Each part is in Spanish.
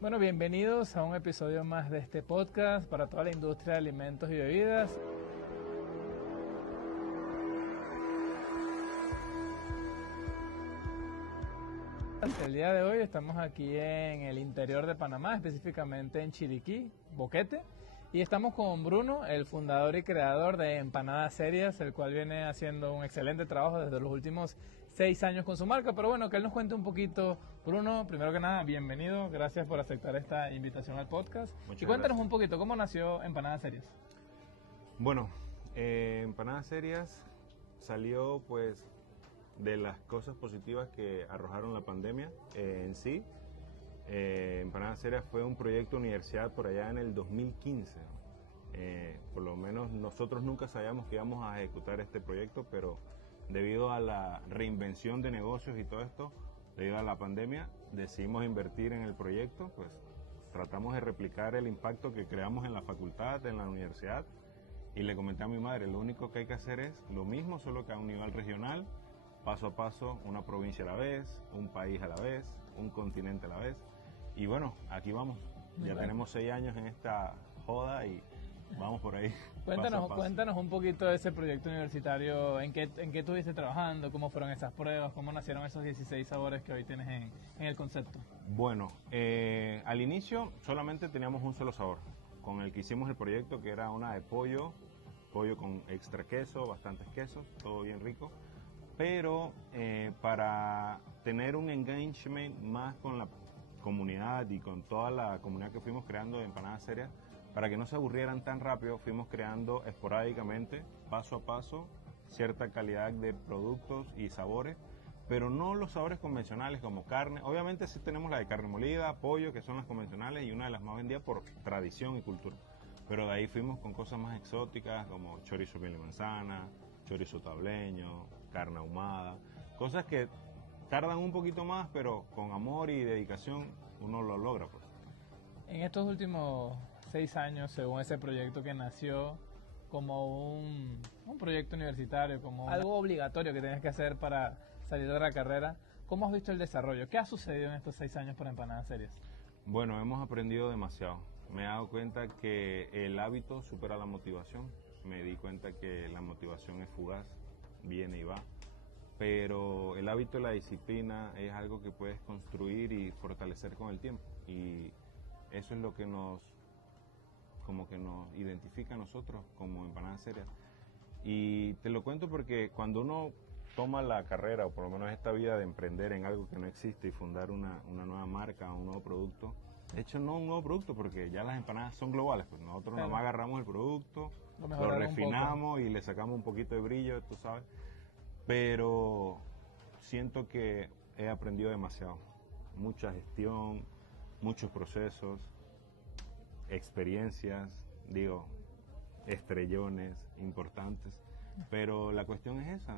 Bueno, bienvenidos a un episodio más de este podcast para toda la industria de alimentos y bebidas. El día de hoy estamos aquí en el interior de Panamá, específicamente en Chiriquí, Boquete, y estamos con Bruno, el fundador y creador de Empanadas Serias, el cual viene haciendo un excelente trabajo desde los últimos 6 años con su marca. Pero bueno, que él nos cuente un poquito. Bruno, primero que nada, bienvenido, gracias por aceptar esta invitación al podcast. Muchas Y cuéntanos gracias. un poquito, ¿cómo nació Empanadas Serias? Bueno, Empanadas Serias salió pues de las cosas positivas que arrojaron la pandemia en sí. Empanadas Serias fue un proyecto de universidad por allá en el 2015. Por lo menos nosotros nunca sabíamos que íbamos a ejecutar este proyecto, pero debido a la reinvención de negocios y todo esto, debido a la pandemia, decidimos invertir en el proyecto. Pues tratamos de replicar el impacto que creamos en la facultad, en la universidad, y le comenté a mi madre, lo único que hay que hacer es lo mismo, solo que a un nivel regional, paso a paso, una provincia a la vez, un país a la vez, un continente a la vez. Y bueno, aquí vamos. Ya tenemos 6 años en esta joda y vamos por ahí. Cuéntanos un poquito de ese proyecto universitario, en qué estuviste trabajando, cómo fueron esas pruebas, cómo nacieron esos 16 sabores que hoy tienes en el concepto. Bueno, al inicio solamente teníamos un solo sabor, con el que hicimos el proyecto, que era una de pollo con extra queso, bastantes quesos, todo bien rico. Pero para tener un engagement más con la comunidad y con toda la comunidad que fuimos creando de Empanadas Serias, para que no se aburrieran tan rápido, fuimos creando esporádicamente, paso a paso, cierta calidad de productos y sabores, pero no los sabores convencionales como carne. Obviamente sí tenemos la de carne molida, pollo, que son las convencionales y una de las más vendidas por tradición y cultura. Pero de ahí fuimos con cosas más exóticas como chorizo miel y manzana, chorizo tableño, carne ahumada, cosas que tardan un poquito más, pero con amor y dedicación uno lo logra, pues. En estos últimos 6 años, según ese proyecto que nació como un proyecto universitario, como algo obligatorio que tienes que hacer para salir de la carrera, ¿cómo has visto el desarrollo? ¿Qué ha sucedido en estos 6 años para Empanadas Serias? Bueno, hemos aprendido demasiado. Me he dado cuenta que el hábito supera la motivación. Me di cuenta que la motivación es fugaz, viene y va. Pero el hábito y la disciplina es algo que puedes construir y fortalecer con el tiempo. Y eso es lo que nos identifica a nosotros como Empanadas Serias. Y te lo cuento porque cuando uno toma la carrera, o por lo menos esta vida de emprender en algo que no existe y fundar una nueva marca, un nuevo producto, de hecho no un nuevo producto porque ya las empanadas son globales, pues nosotros nada más agarramos el producto, lo refinamos y le sacamos un poquito de brillo, tú sabes, pero siento que he aprendido demasiado, mucha gestión, muchos procesos, experiencias, estrellones importantes, pero la cuestión es esa,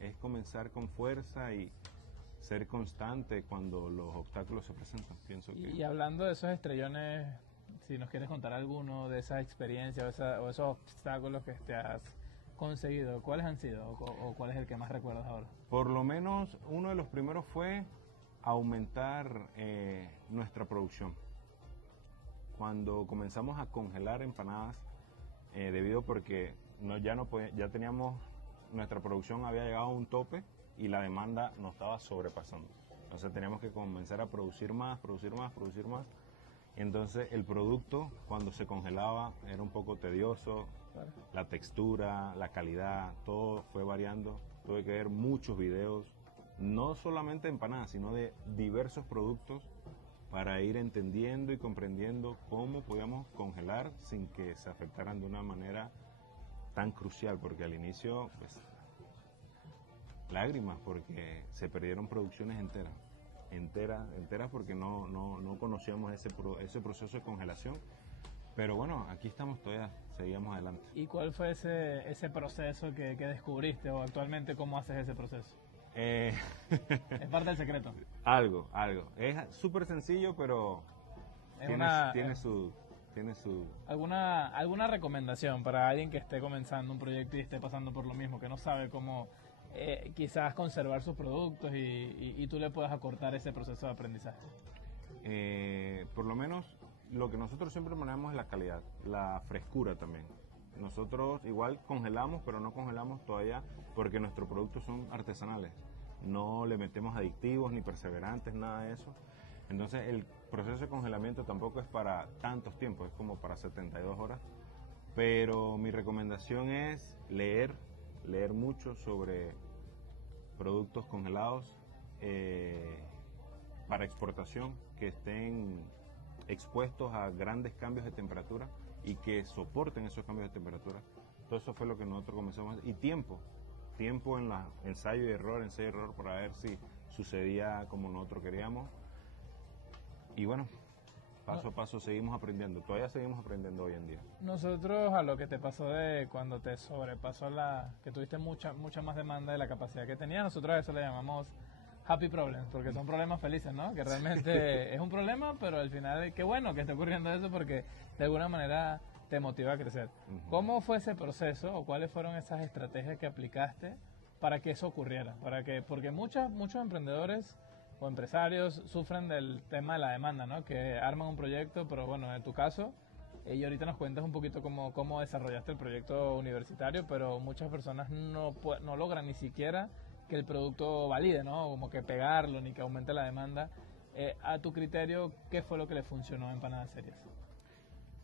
es comenzar con fuerza y ser constante cuando los obstáculos se presentan, pienso que... Y hablando de esos estrellones, si nos quieres contar alguno de esas experiencias o esos obstáculos que te has conseguido, ¿cuáles han sido o cuál es el que más recuerdas ahora? Por lo menos uno de los primeros fue aumentar nuestra producción. Cuando comenzamos a congelar empanadas, debido porque ya teníamos, nuestra producción había llegado a un tope y la demanda nos estaba sobrepasando. Entonces teníamos que comenzar a producir más. Entonces el producto cuando se congelaba era un poco tedioso, claro. La textura, la calidad, todo fue variando. Tuve que ver muchos videos, no solamente de empanadas, sino de diversos productos para ir entendiendo y comprendiendo cómo podíamos congelar sin que se afectaran de una manera tan crucial, porque al inicio, pues, lágrimas, porque se perdieron producciones enteras porque no conocíamos ese proceso de congelación. Pero bueno, aquí estamos todavía, seguimos adelante. ¿Y cuál fue ese proceso que descubriste o actualmente cómo haces ese proceso? Es parte del secreto. Algo. Es súper sencillo, pero tiene su... ¿Alguna recomendación para alguien que esté comenzando un proyecto y esté pasando por lo mismo, que no sabe cómo quizás conservar sus productos y tú le puedas acortar ese proceso de aprendizaje? Por lo menos lo que nosotros siempre manejamos es la calidad, la frescura también. Nosotros igual congelamos, pero no congelamos todavía porque nuestros productos son artesanales. No le metemos aditivos ni perseverantes, nada de eso. Entonces el proceso de congelamiento tampoco es para tantos tiempos, es como para 72 horas. Pero mi recomendación es leer mucho sobre productos congelados para exportación que estén expuestos a grandes cambios de temperatura y que soporten esos cambios de temperatura. Todo eso fue lo que nosotros comenzamos a hacer. Y tiempo en la ensayo y error para ver si sucedía como nosotros queríamos. Y bueno, paso a paso seguimos aprendiendo, todavía seguimos aprendiendo hoy en día. Nosotros, a lo que te pasó de cuando te sobrepasó que tuviste mucha más demanda de la capacidad que tenías, nosotros a eso le llamamos happy problems, porque son problemas felices, ¿no? Que realmente es un problema, pero al final qué bueno que esté ocurriendo eso porque de alguna manera te motiva a crecer. ¿Cómo fue ese proceso o cuáles fueron esas estrategias que aplicaste para que eso ocurriera? Porque muchos emprendedores o empresarios sufren del tema de la demanda, ¿no? Que arman un proyecto, pero bueno, en tu caso, y ahorita nos cuentas un poquito cómo desarrollaste el proyecto universitario, pero muchas personas no logran ni siquiera que el producto valide, ¿no? Como que pegarlo, ni que aumente la demanda. A tu criterio, ¿qué fue lo que le funcionó a Empanadas Serias?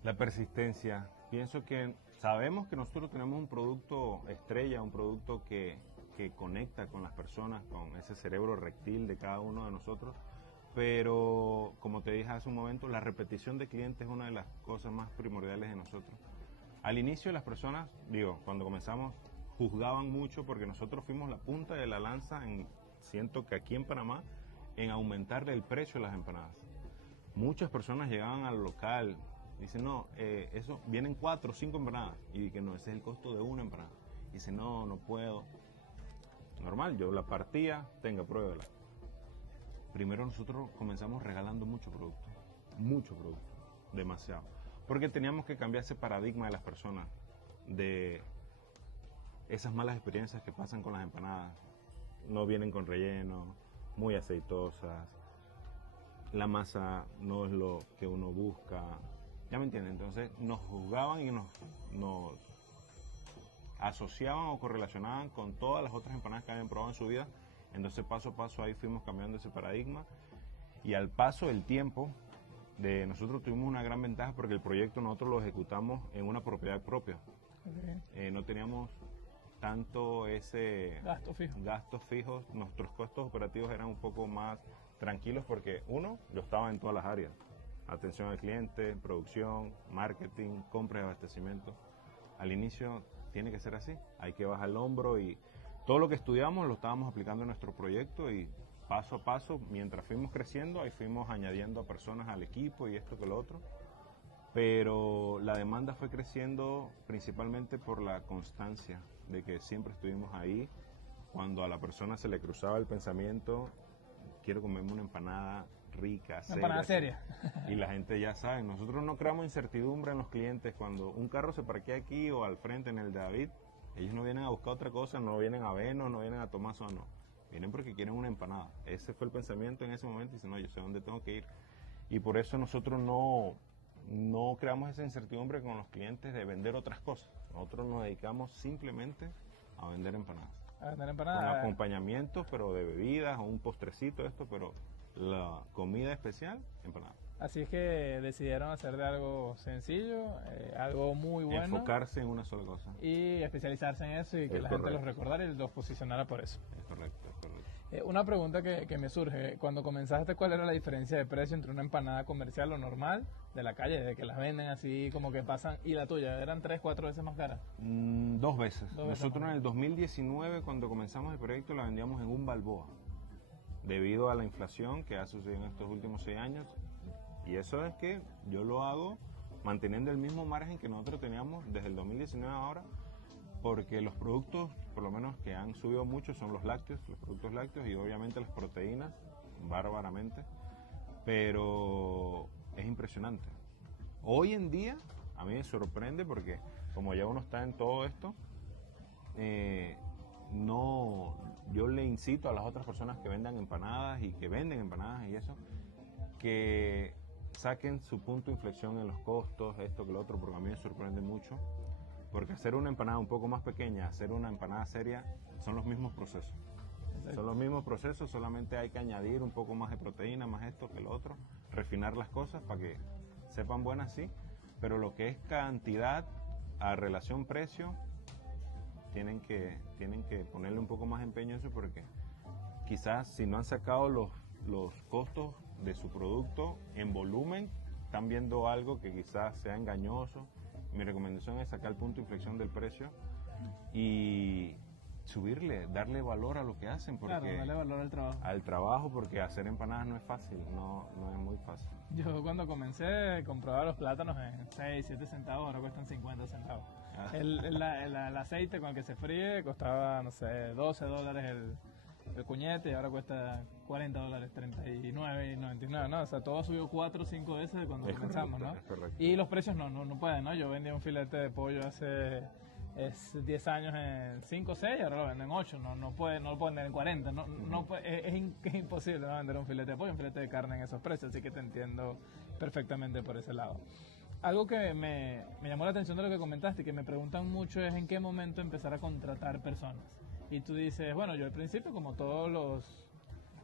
La persistencia. Pienso que sabemos que nosotros tenemos un producto estrella, un producto que conecta con las personas, con ese cerebro reptil de cada uno de nosotros, pero como te dije hace un momento, la repetición de clientes es una de las cosas más primordiales de nosotros. Al inicio las personas, cuando comenzamos, juzgaban mucho porque nosotros fuimos la punta de la lanza, siento que aquí en Panamá, en aumentarle el precio de las empanadas. Muchas personas llegaban al local, dicen, no, eso, vienen 4 o 5 empanadas, y que no, ese es el costo de una empanada. Y dicen, no puedo. Normal, yo la partía, pruébela. Primero nosotros comenzamos regalando mucho producto, demasiado. Porque teníamos que cambiar ese paradigma de las personas, de esas malas experiencias que pasan con las empanadas. No vienen con relleno, muy aceitosas, la masa no es lo que uno busca, ¿ya me entienden? Entonces nos juzgaban y nos asociaban o correlacionaban con todas las otras empanadas que habían probado en su vida. Entonces paso a paso ahí fuimos cambiando ese paradigma, y al paso del tiempo nosotros tuvimos una gran ventaja porque el proyecto nosotros lo ejecutamos en una propiedad propia. Okay. No teníamos tanto ese gastos fijos, nuestros costos operativos eran un poco más tranquilos porque yo estaba en todas las áreas: atención al cliente, producción, marketing, compra y abastecimiento. Al inicio tiene que ser así, hay que bajar el hombro, y todo lo que estudiamos lo estábamos aplicando en nuestro proyecto, y paso a paso, mientras fuimos creciendo, ahí fuimos añadiendo a personas al equipo y esto que lo otro, pero la demanda fue creciendo principalmente por la constancia, de que siempre estuvimos ahí. Cuando a la persona se le cruzaba el pensamiento, quiero comerme una empanada rica, seria. Empanada seria. Y la gente ya sabe, nosotros no creamos incertidumbre en los clientes. Cuando un carro se parquea aquí o al frente en el de David, ellos no vienen a buscar otra cosa, no vienen a vernos, no vienen a tomar no. Vienen porque quieren una empanada. Ese fue el pensamiento en ese momento, y dicen, no, yo sé dónde tengo que ir. Y por eso nosotros no creamos esa incertidumbre con los clientes de vender otras cosas. Nosotros nos dedicamos simplemente a vender empanadas. A vender empanadas. Con acompañamientos, pero de bebidas o un postrecito, pero la comida especial, empanadas. Así es que decidieron hacer de algo sencillo, algo muy bueno. Enfocarse en una sola cosa. Y especializarse en eso, y que la gente los recordara y los posicionara por eso. Es correcto. Una pregunta que me surge: cuando comenzaste, ¿cuál era la diferencia de precio entre una empanada comercial o normal de la calle, de que las venden así como que pasan, y la tuya? ¿Eran 3, 4 veces más cara? 2 veces. Nosotros en el 2019, cuando comenzamos el proyecto, la vendíamos en un balboa, debido a la inflación que ha sucedido en estos últimos 6 años. Y eso es que yo lo hago manteniendo el mismo margen que nosotros teníamos desde el 2019 ahora, porque los productos, por lo menos que han subido mucho, son los productos lácteos, y obviamente las proteínas, bárbaramente, pero es impresionante. Hoy en día, a mí me sorprende porque como ya uno está en todo esto, yo le incito a las otras personas que vendan empanadas y que venden empanadas y eso, que saquen su punto de inflexión en los costos, esto que lo otro, porque a mí me sorprende mucho. Porque hacer una empanada un poco más pequeña, hacer una empanada seria, son los mismos procesos. Exacto. Son los mismos procesos, solamente hay que añadir un poco más de proteína, más esto que lo otro, refinar las cosas para que sepan buenas, sí, pero lo que es cantidad a relación precio, tienen que ponerle un poco más empeño a eso, porque quizás si no han sacado los costos de su producto en volumen, están viendo algo que quizás sea engañoso. Mi recomendación es sacar el punto de inflexión del precio y subirle, darle valor a lo que hacen. Porque claro, darle valor al trabajo. Al trabajo, porque hacer empanadas no es fácil, no es muy fácil. Yo cuando comencé compraba los plátanos en 6, 7 centavos, ahora cuestan 50 centavos. El aceite con el que se fríe costaba, no sé, $12 el cuñete, y ahora cuesta $40, 39.99, ¿no? O sea, todo subió 4 o 5 veces de cuando comenzamos, ¿no? Y los precios no pueden, ¿no? Yo vendía un filete de pollo hace 10 años en 5 o 6, ahora lo venden en 8, no lo pueden vender en 40, es imposible, ¿no? Vender un filete de pollo, un filete de carne en esos precios, así que te entiendo perfectamente por ese lado. Algo que me llamó la atención de lo que comentaste y que me preguntan mucho es en qué momento empezar a contratar personas. Y tú dices, bueno, yo al principio, como todos los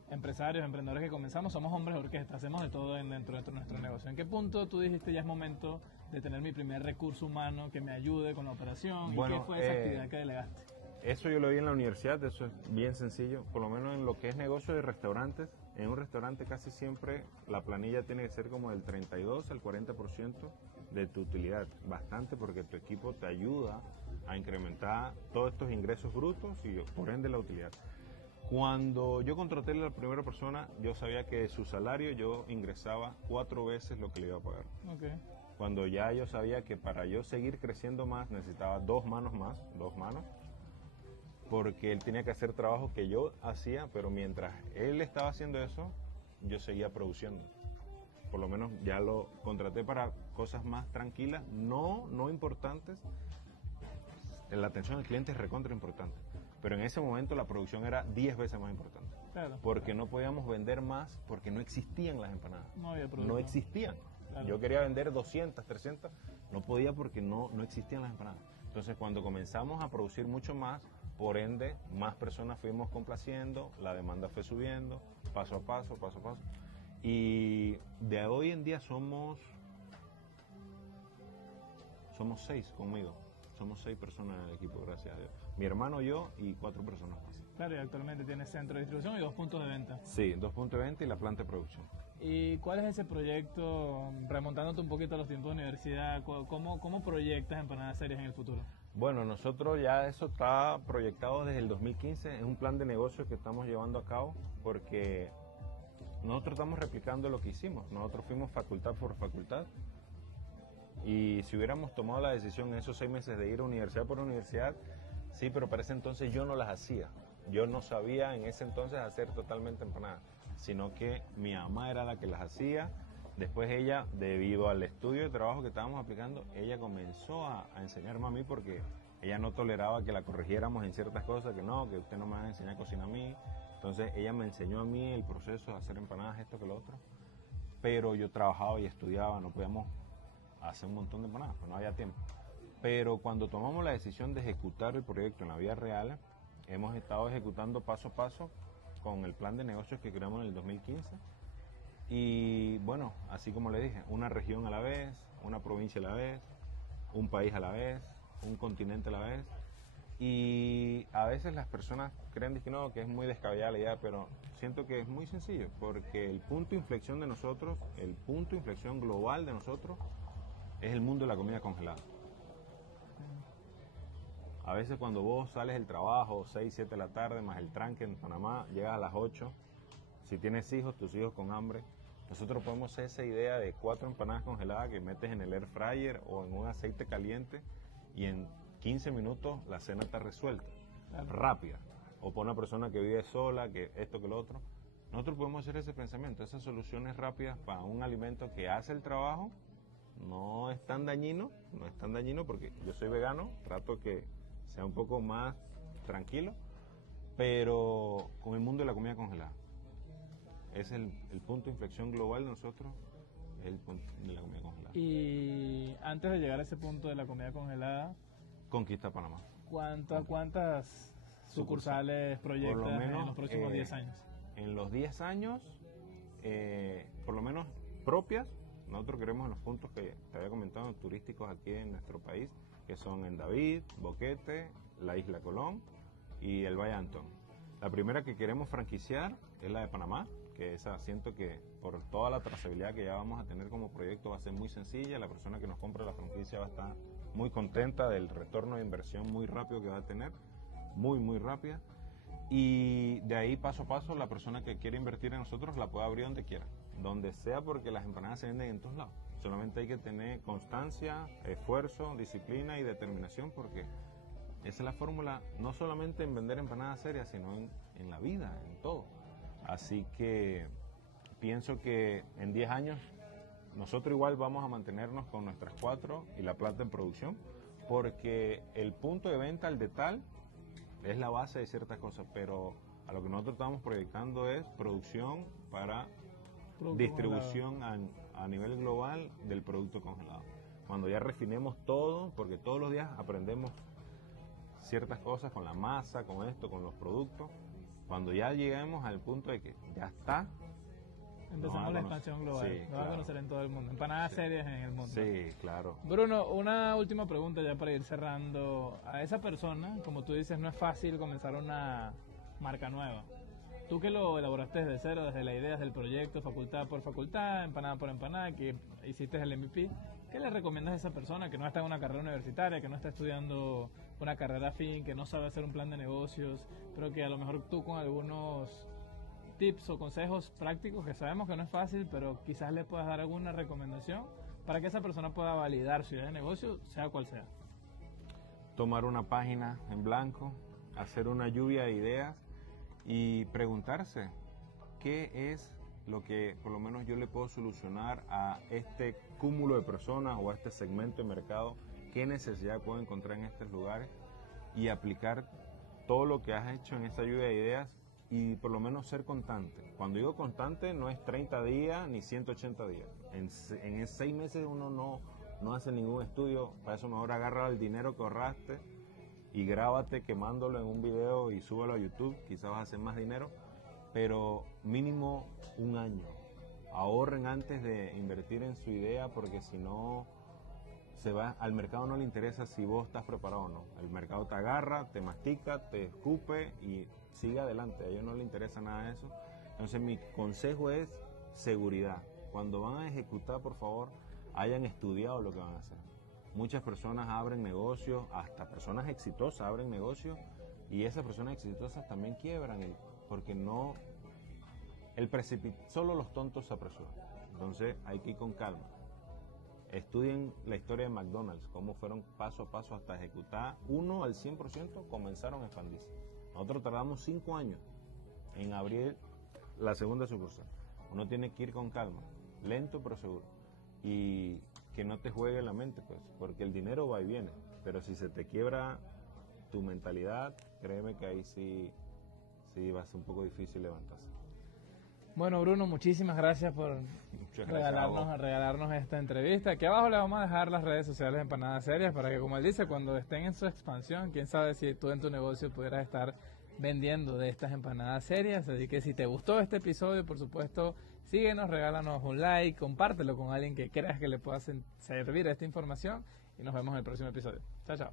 empresarios, emprendedores que comenzamos, somos hombres de orquesta, hacemos de todo dentro de nuestro negocio. ¿En qué punto tú dijiste ya es momento de tener mi primer recurso humano que me ayude con la operación? Bueno, ¿y qué fue esa actividad que delegaste? Eso yo lo vi en la universidad, eso es bien sencillo, por lo menos en lo que es negocio de restaurantes. En un restaurante casi siempre la planilla tiene que ser como del 32 al 40% de tu utilidad, bastante, porque tu equipo te ayuda a incrementar todos estos ingresos brutos y por ende la utilidad. Cuando yo contraté a la primera persona, yo sabía que de su salario yo ingresaba 4 veces lo que le iba a pagar. Okay. Cuando ya yo sabía que para yo seguir creciendo más necesitaba 2 manos más, 2 manos, porque él tenía que hacer trabajo que yo hacía, pero mientras él estaba haciendo eso, yo seguía produciendo. Por lo menos ya lo contraté para cosas más tranquilas, no importantes. La atención al cliente es recontra importante, pero en ese momento la producción era 10 veces más importante. Claro. Porque no podíamos vender más, porque no existían las empanadas. No había producto. No existían. Claro. Yo quería vender 200, 300, no podía porque no existían las empanadas. Entonces cuando comenzamos a producir mucho más, por ende, más personas fuimos complaciendo, la demanda fue subiendo, paso a paso. Y de hoy en día somos 6 conmigo. Somos 6 personas en el equipo, gracias a Dios. Mi hermano, yo y 4 personas más. Claro, y actualmente tienes centro de distribución y 2 puntos de venta. Sí, 2 puntos de venta y la planta de producción. ¿Y cuál es ese proyecto, remontándote un poquito a los tiempos de universidad, cómo proyectas Empanadas Serias en el futuro? Bueno, nosotros ya eso está proyectado desde el 2015, es un plan de negocio que estamos llevando a cabo porque nosotros estamos replicando lo que hicimos. Nosotros fuimos facultad por facultad. Y si hubiéramos tomado la decisión en esos 6 meses de ir universidad por universidad, sí, pero para ese entonces yo no las hacía. Yo no sabía en ese entonces hacer totalmente empanadas, sino que mi mamá era la que las hacía. Después ella, debido al estudio de trabajo que estábamos aplicando, ella comenzó a enseñarme a mí porque ella no toleraba que la corrigiéramos en ciertas cosas, que no, que usted no me va a enseñar a cocinar a mí. Entonces ella me enseñó a mí el proceso de hacer empanadas, esto que lo otro. Pero yo trabajaba y estudiaba, no podíamos hacer un montón de empanadas, pues no había tiempo. Pero cuando tomamos la decisión de ejecutar el proyecto en la vida real, hemos estado ejecutando paso a paso con el plan de negocios que creamos en el 2015. Y bueno, así como le dije, una región a la vez, una provincia a la vez, un país a la vez, un continente a la vez. Y a veces las personas creen que no, que es muy descabellada la idea, pero siento que es muy sencillo, porque el punto de inflexión de nosotros, el punto de inflexión global de nosotros, es el mundo de la comida congelada. A veces cuando vos sales del trabajo, 6, 7 de la tarde, más el tranque en Panamá, llegas a las 8, si tienes hijos, tus hijos con hambre, nosotros podemos hacer esa idea de 4 empanadas congeladas que metes en el air fryer o en un aceite caliente y en 15 minutos la cena está resuelta, rápida. O para una persona que vive sola, que esto, que lo otro. Nosotros podemos hacer ese pensamiento, esas soluciones rápidas para un alimento que hace el trabajo. No es tan dañino, porque yo soy vegano, trato que sea un poco más tranquilo, pero con el mundo de la comida congelada. Es el punto de inflexión global de nosotros, es el punto de la comida congelada. Y antes de llegar a ese punto de la comida congelada, Conquista Panamá. ¿Cuántas sucursales proyectas Por lo menos, en los próximos 10 años? En los 10 años, por lo menos propias, nosotros queremos en los puntos que te había comentado, turísticos aquí en nuestro país, que son en David, Boquete, la Isla Colón y el Valle Antón. La primera que queremos franquiciar es la de Panamá, que esa siento que por toda la trazabilidad que ya vamos a tener como proyecto va a ser muy sencilla. La persona que nos compra la franquicia va a estar muy contenta del retorno de inversión muy rápido que va a tener, muy rápida. Y de ahí paso a paso la persona que quiere invertir en nosotros la puede abrir donde quiera, donde sea, porque las empanadas se venden en todos lados. Solamente hay que tener constancia, esfuerzo, disciplina y determinación, porque esa es la fórmula, no solamente en vender empanadas serias, sino en la vida, en todo. Así que pienso que en 10 años nosotros igual vamos a mantenernos con nuestras 4 y la planta en producción, porque el punto de venta al detal es la base de ciertas cosas, pero a lo que nosotros estamos proyectando es producción para distribución a nivel global del producto congelado. Cuando ya refinemos todo, porque todos los días aprendemos ciertas cosas con la masa, con esto, con los productos, cuando ya lleguemos al punto de que ya está, empezamos la expansión global, sí, nos va a conocer en todo el mundo, empanadas serias en el mundo. Sí, claro. Bruno, una última pregunta ya para ir cerrando. A esa persona, como tú dices, no es fácil comenzar una marca nueva. Tú que lo elaboraste desde cero, desde la idea del proyecto, facultad por facultad, empanada por empanada, que hiciste el MVP, ¿qué le recomiendas a esa persona que no está en una carrera universitaria, que no está estudiando una carrera afín, que no sabe hacer un plan de negocios, pero que a lo mejor tú con algunos tips o consejos prácticos, que sabemos que no es fácil, pero quizás le puedas dar alguna recomendación para que esa persona pueda validar su idea de negocio, sea cual sea? Tomar una página en blanco, hacer una lluvia de ideas y preguntarse qué es lo que por lo menos yo le puedo solucionar a este cúmulo de personas o a este segmento de mercado, qué necesidad puedo encontrar en estos lugares y aplicar todo lo que has hecho en esa lluvia de ideas y por lo menos ser constante. Cuando digo constante no es 30 días ni 180 días. En 6 meses uno no hace ningún estudio, para eso mejor agarra el dinero que ahorraste y grábate quemándolo en un video y súbelo a YouTube, quizás vas a hacer más dinero, pero mínimo un año. Ahorren antes de invertir en su idea, porque si no, al mercado no le interesa si vos estás preparado o no. El mercado te agarra, te mastica, te escupe y sigue adelante. A ellos no les interesa nada de eso. Entonces mi consejo es seguridad. Cuando van a ejecutar, por favor, hayan estudiado lo que van a hacer. Muchas personas abren negocios, hasta personas exitosas abren negocios, y esas personas exitosas también quiebran, porque no, solo los tontos se apresuran. Entonces hay que ir con calma. Estudien la historia de McDonald's, cómo fueron paso a paso hasta ejecutar 1 al 100%, comenzaron a expandirse. Nosotros tardamos 5 años en abrir la segunda sucursal. Uno tiene que ir con calma, lento pero seguro. Y que no te juegue la mente, pues, porque el dinero va y viene, pero si se te quiebra tu mentalidad, créeme que ahí sí va a ser un poco difícil levantarse. Bueno, Bruno, muchísimas gracias por regalarnos esta entrevista. Aquí abajo le vamos a dejar las redes sociales de Empanadas Serias para que, como él dice, cuando estén en su expansión, quién sabe si tú en tu negocio pudieras estar vendiendo de estas empanadas serias. Así que si te gustó este episodio, por supuesto, síguenos, regálanos un like, compártelo con alguien que creas que le pueda servir esta información y nos vemos en el próximo episodio. Chao, chao.